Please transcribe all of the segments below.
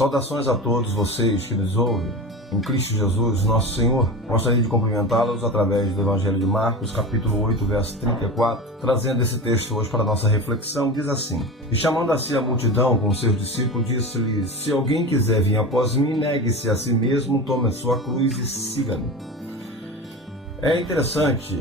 Saudações a todos vocês que nos ouvem. Em Cristo Jesus, nosso Senhor, gostaria de cumprimentá-los através do Evangelho de Marcos, capítulo 8, verso 34, trazendo esse texto hoje para a nossa reflexão, diz assim: E chamando a si a multidão com seus discípulos, disse-lhes: Se alguém quiser vir após mim, negue-se a si mesmo, tome a sua cruz e siga-me. É interessante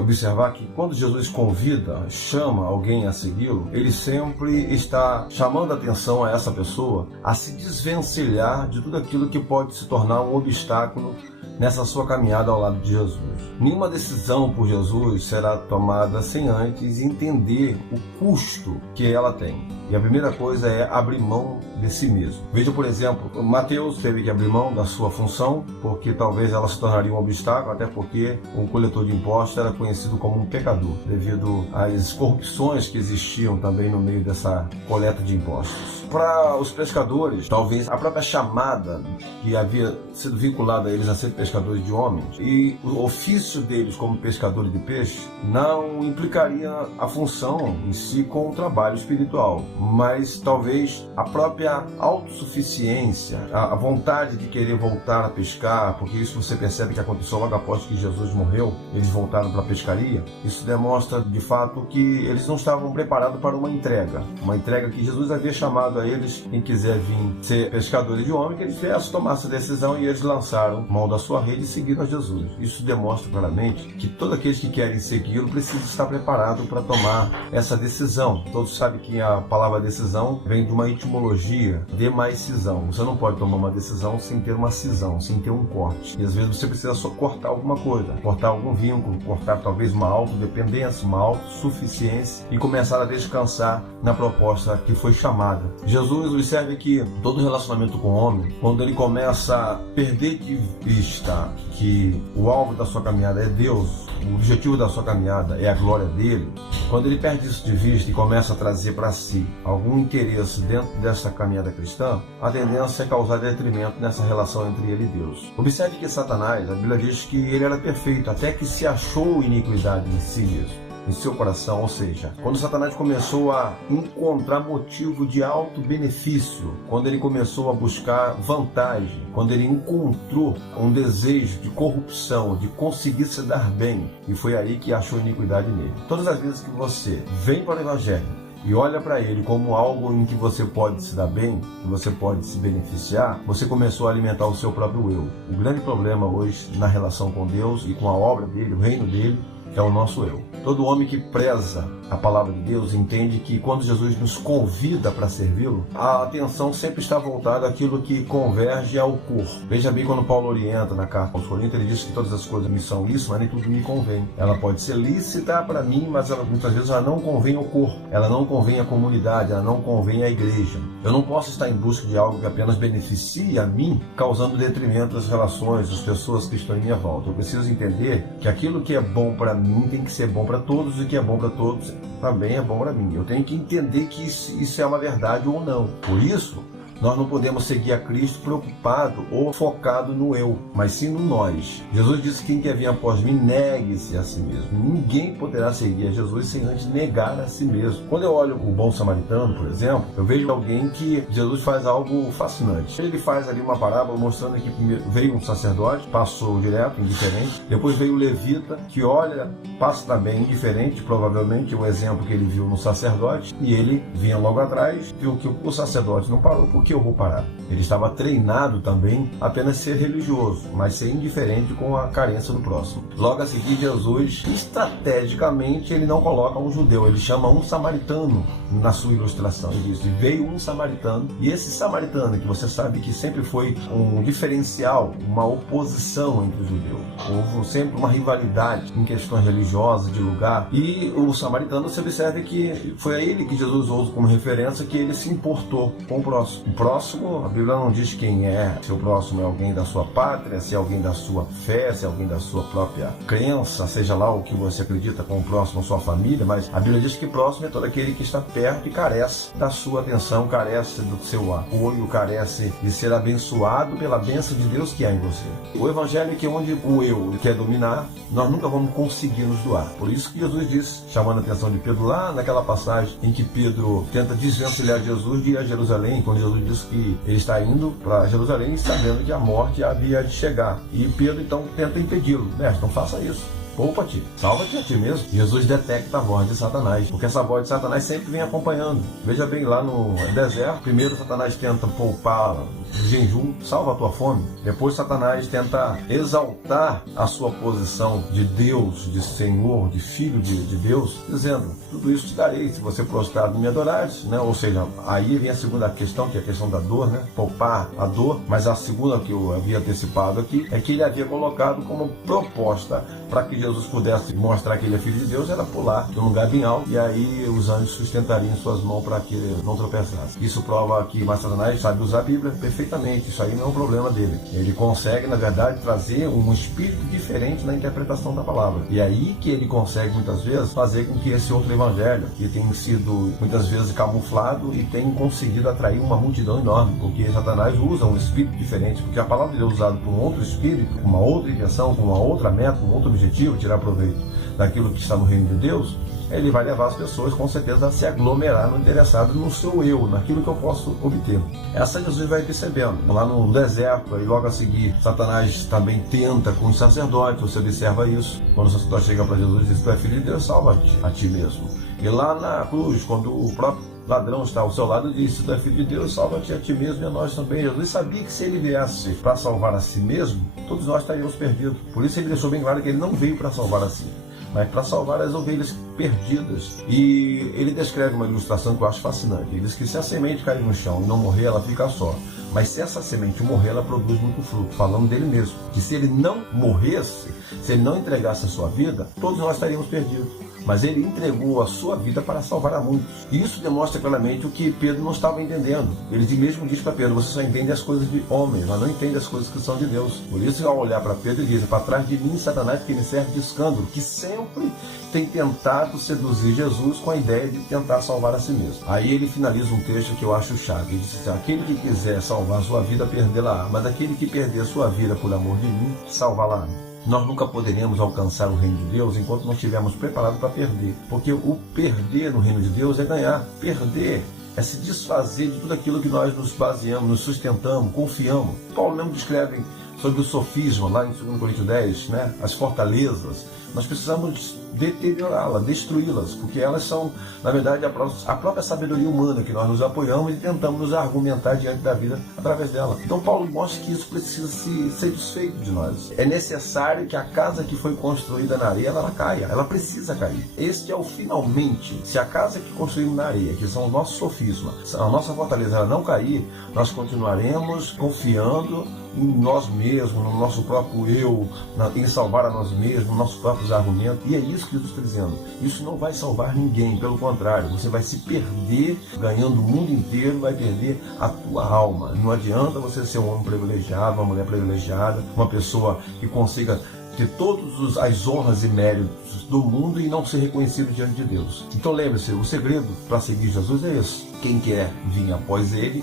observar que quando Jesus convida, chama alguém a segui-lo, ele sempre está chamando a atenção a essa pessoa a se desvencilhar de tudo aquilo que pode se tornar um obstáculo nessa sua caminhada ao lado de Jesus. Nenhuma decisão por Jesus será tomada sem antes entender o custo que ela tem. E a primeira coisa é abrir mão de si mesmo. Veja, por exemplo, Mateus teve que abrir mão da sua função, porque talvez ela se tornaria um obstáculo, até porque o coletor de impostos era conhecido como um pecador, devido às corrupções que existiam também no meio dessa coleta de impostos. Para os pescadores, talvez a própria chamada que havia sido vinculada a eles a ser pescadores de homens e o ofício deles como pescadores de peixe não implicaria a função em si com o trabalho espiritual, mas talvez a própria autossuficiência, a vontade de querer voltar a pescar, porque isso você percebe que aconteceu logo após que Jesus morreu, eles voltaram para a pescaria. Isso demonstra de fato que eles não estavam preparados para uma entrega que Jesus havia chamado a eles: quem quiser vir ser pescadores de homem, que eles tomassem a decisão, e eles lançaram mão da sua rede e seguiram a Jesus. Isso demonstra claramente que todos aqueles que querem segui-lo precisam estar preparados para tomar essa decisão. Todos sabem que a palavra decisão vem de uma etimologia, de mais cisão. Você não pode tomar uma decisão sem ter uma cisão, sem ter um corte. E às vezes você precisa só cortar alguma coisa, cortar algum vínculo, cortar talvez uma autodependência, uma autossuficiência e começar a descansar na proposta que foi chamada. Jesus observe que todo relacionamento com o homem, quando ele começa a perder de vista que o alvo da sua caminhada é Deus, o objetivo da sua caminhada é a glória dele, quando ele perde isso de vista e começa a trazer para si algum interesse dentro dessa caminhada cristã, a tendência é causar detrimento nessa relação entre ele e Deus. Observe que Satanás, a Bíblia diz que ele era perfeito, até que se achou iniquidade em si mesmo, em seu coração. Ou seja, quando Satanás começou a encontrar motivo de alto benefício, quando ele começou a buscar vantagem, quando ele encontrou um desejo de corrupção, de conseguir se dar bem, e foi aí que achou iniquidade nele. Todas as vezes que você vem para o Evangelho e olha para ele como algo em que você pode se dar bem, que você pode se beneficiar, você começou a alimentar o seu próprio eu. O grande problema hoje na relação com Deus e com a obra dele, o reino dele, é o nosso eu. Todo homem que preza a palavra de Deus entende que quando Jesus nos convida para servi-lo, a atenção sempre está voltada àquilo que converge ao corpo. Veja bem, quando Paulo orienta na carta aos Coríntios, ele diz que todas as coisas me são lícitas, mas nem tudo me convém. Ela pode ser lícita para mim, mas muitas vezes ela não convém ao corpo, ela não convém à comunidade, ela não convém à igreja. Eu não posso estar em busca de algo que apenas beneficie a mim, causando detrimento às relações, às pessoas que estão em minha volta. Eu preciso entender que aquilo que é bom para mim tem que ser bom para todos, e o que é bom para todos também é bom para mim. Eu tenho que entender que isso é uma verdade ou não. Por isso, nós não podemos seguir a Cristo preocupado ou focado no eu, mas sim no nós. Jesus disse: quem quer vir após mim, negue-se a si mesmo. Ninguém poderá seguir a Jesus sem antes negar a si mesmo. Quando eu olho o bom samaritano, por exemplo, eu vejo alguém que Jesus faz algo fascinante. Ele faz ali uma parábola mostrando que primeiro veio um sacerdote, passou direto, indiferente. Depois veio o levita, que olha, passa também indiferente, provavelmente o exemplo que ele viu no sacerdote, e ele vinha logo atrás, viu que o sacerdote não parou, porque eu vou parar. Ele estava treinado também a apenas ser religioso, mas ser indiferente com a carência do próximo. Logo a seguir, Jesus, estrategicamente, ele não coloca um judeu, ele chama um samaritano na sua ilustração. Ele diz: veio um samaritano, e esse samaritano, que você sabe que sempre foi um diferencial, uma oposição entre os judeus. Houve sempre uma rivalidade em questões religiosas, de lugar, e o samaritano, você observa que foi a ele que Jesus usa como referência, que ele se importou com o próximo. Próximo, a Bíblia não diz quem é. Se o próximo é alguém da sua pátria, se é alguém da sua fé, se é alguém da sua própria crença, seja lá o que você acredita como próximo, sua família, mas a Bíblia diz que próximo é todo aquele que está perto e carece da sua atenção, carece do seu apoio, carece de ser abençoado pela bênção de Deus que há em você. O Evangelho é que onde o eu quer dominar, nós nunca vamos conseguir nos doar. Por isso que Jesus disse, chamando a atenção de Pedro lá naquela passagem em que Pedro tenta desvencilhar Jesus de ir a Jerusalém, quando Jesus diz diz que ele está indo para Jerusalém sabendo que a morte havia de chegar. E Pedro então tenta impedi-lo. Mestre, não faça isso. Poupa-te, salva-te a ti mesmo. Jesus detecta a voz de Satanás, porque essa voz de Satanás sempre vem acompanhando. Veja bem, lá no deserto, primeiro Satanás tenta poupar o jejum, salva a tua fome. Depois Satanás tenta exaltar a sua posição de Deus, de Senhor, de Filho de Deus, dizendo, tudo isso te darei se você prostrado me adorares, né? Ou seja, aí vem a segunda questão, que é a questão da dor, né? Poupar a dor, mas a segunda que eu havia antecipado aqui, é que ele havia colocado como proposta para que Jesus pudesse mostrar que ele é filho de Deus, era pular de um lugar bem alto, e aí os anjos sustentariam suas mãos para que ele não tropeçasse. Isso prova que Satanás sabe usar a Bíblia perfeitamente, isso aí não é um problema dele. Ele consegue, na verdade, trazer um espírito diferente na interpretação da palavra. E aí que ele consegue, muitas vezes, fazer com que esse outro evangelho, que tem sido, muitas vezes, camuflado e tem conseguido atrair uma multidão enorme, porque Satanás usa um espírito diferente, porque a palavra de Deus é usada por um outro espírito, uma outra intenção, com uma outra meta, um outro objetivo, tirar proveito daquilo que está no reino de Deus, ele vai levar as pessoas com certeza a se aglomerar no interessado no seu eu, naquilo que eu posso obter. Essa Jesus vai percebendo. Lá no deserto, aí logo a seguir, Satanás também tenta com os sacerdotes, você observa isso. Quando o sacerdote chega para Jesus e diz, tu é filho de Deus, salva-te a ti mesmo. E lá na cruz, quando o próprio ladrão está ao seu lado e disse, tu é filho de Deus, salva-te a ti mesmo e a nós também. Jesus sabia que se ele viesse para salvar a si mesmo, todos nós estaríamos perdidos. Por isso ele deixou bem claro que ele não veio para salvar a si, mas para salvar as ovelhas perdidas. E ele descreve uma ilustração que eu acho fascinante. Ele diz que se a semente cair no chão e não morrer, ela fica só. Mas se essa semente morrer, ela produz muito fruto. Falando dele mesmo. Que se ele não morresse, se ele não entregasse a sua vida, todos nós estaríamos perdidos. Mas ele entregou a sua vida para salvar a muitos. E isso demonstra claramente o que Pedro não estava entendendo. Ele mesmo diz para Pedro, você só entende as coisas de homens, mas não entende as coisas que são de Deus. Por isso, ao olhar para Pedro, ele diz, para trás de mim, Satanás, que me serve de escândalo, que sempre tem tentado seduzir Jesus com a ideia de tentar salvar a si mesmo. Aí ele finaliza um texto que eu acho chave. Ele diz assim, aquele que quiser salvar a sua vida, perdê-la-á, mas aquele que perder a sua vida por amor de mim, salvá-la-á. Nós nunca poderemos alcançar o reino de Deus enquanto não estivermos preparados para perder. Porque o perder no reino de Deus é ganhar. Perder é se desfazer de tudo aquilo que nós nos baseamos, nos sustentamos, confiamos. Paulo mesmo descreve sobre o sofisma, lá em 2 Coríntios 10, né? As fortalezas. Nós precisamos deteriorá-las, destruí-las, porque elas são, na verdade, a própria sabedoria humana que nós nos apoiamos e tentamos nos argumentar diante da vida através dela. Então Paulo mostra que isso precisa ser desfeito de nós. É necessário que a casa que foi construída na areia, ela caia, ela precisa cair. Este é o finalmente. Se a casa que construímos na areia, que são o nosso sofisma, a nossa fortaleza, ela não cair, nós continuaremos confiando em nós mesmos, no nosso próprio eu, em salvar a nós mesmos, nos nossos próprios argumentos. E é isso que Jesus está dizendo. Isso não vai salvar ninguém, pelo contrário, você vai se perder ganhando o mundo inteiro, vai perder a tua alma. Não adianta você ser um homem privilegiado, uma mulher privilegiada, uma pessoa que consiga ter todas as honras e méritos do mundo e não ser reconhecido diante de Deus. Então lembre-se, o segredo para seguir Jesus é esse. Quem quer vir após ele,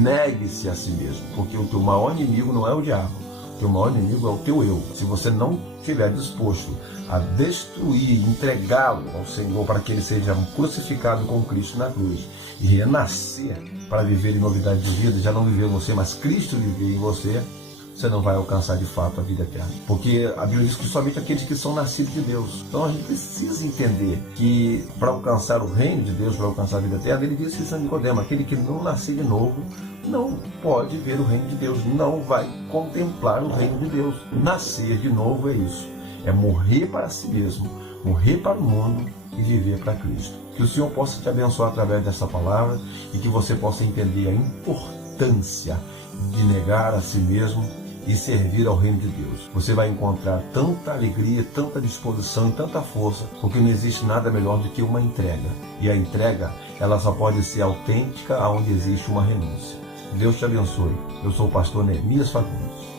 negue-se a si mesmo, porque o teu maior inimigo não é o diabo, o teu maior inimigo é o teu eu. Se você não estiver disposto a destruir, entregá-lo ao Senhor para que ele seja crucificado com Cristo na cruz e renascer para viver em novidade de vida, já não viver você, mas Cristo viver em você, você não vai alcançar de fato a vida eterna. Porque a Bíblia diz que somente aqueles que são nascidos de Deus. Então a gente precisa entender que para alcançar o reino de Deus, para alcançar a vida eterna, ele disse isso a Nicodemo, aquele que não nascer de novo, não pode ver o reino de Deus, não vai contemplar o reino de Deus. Nascer de novo é isso, é morrer para si mesmo, morrer para o mundo e viver para Cristo. Que o Senhor possa te abençoar através dessa palavra e que você possa entender a importância de negar a si mesmo e servir ao reino de Deus. Você vai encontrar tanta alegria, tanta disposição e tanta força, porque não existe nada melhor do que uma entrega. E a entrega, ela só pode ser autêntica onde existe uma renúncia. Deus te abençoe. Eu sou o pastor Neemias Fagundes.